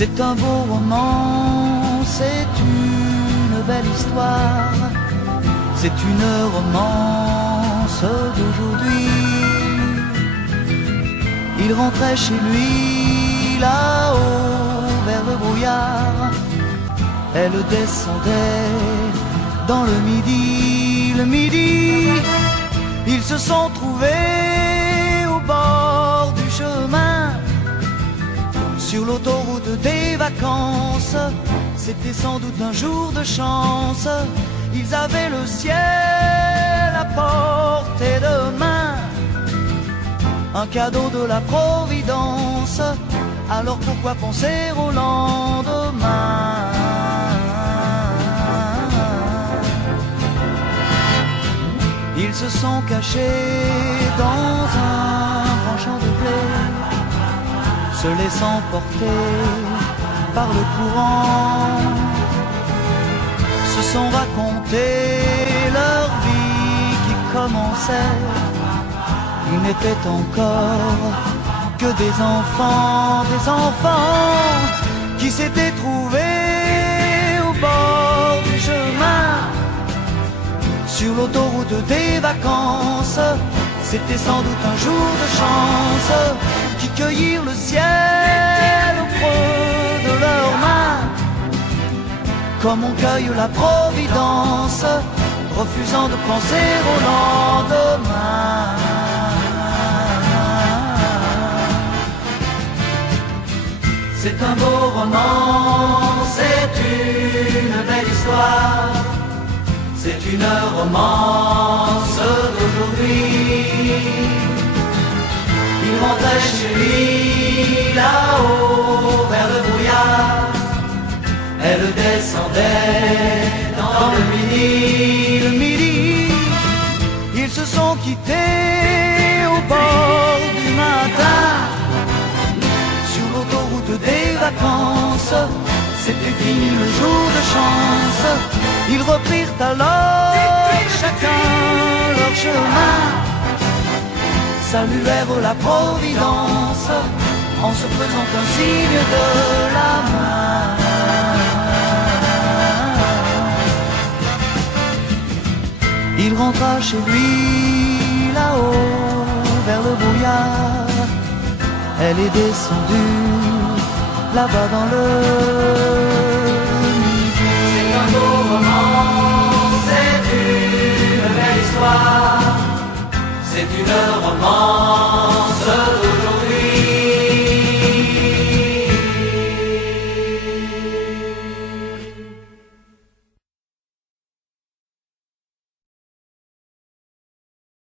C'est un beau roman, c'est une belle histoire, c'est une romance d'aujourd'hui. Il rentrait chez lui là-haut vers le brouillard, elle descendait dans le midi, ils se sont trouvés au bord du chemin, sur l'autoroute des vacances. C'était sans doute un jour de chance, ils avaient le ciel à portée de main, un cadeau de la Providence, alors pourquoi penser au lendemain? Ils se sont cachés dans un grand champ de blé, se laissant porter par le courant, se sont raconté leur vie qui commençait. Ils n'étaient encore que des enfants qui s'étaient trouvés au bord du chemin, sur l'autoroute des vacances. C'était sans doute un jour de chance, qui cueillirent le ciel au creux de leurs mains, comme on cueille la Providence, refusant de penser au lendemain. C'est un beau roman, c'est une belle histoire, c'est une romance d'aujourd'hui. Il rentrait chez lui là-haut vers le brouillard, elle descendait dans le midi. Ils se sont quittés au bord du matin, sur l'autoroute des vacances. C'était fini le jour de chance, ils reprirent alors chacun leur chemin, saluèrent la Providence en se faisant un signe de la main. Il rentra chez lui là-haut vers le brouillard, elle est descendue là-bas dans le midi. C'est un beau roman, c'est une belle histoire, c'est une romance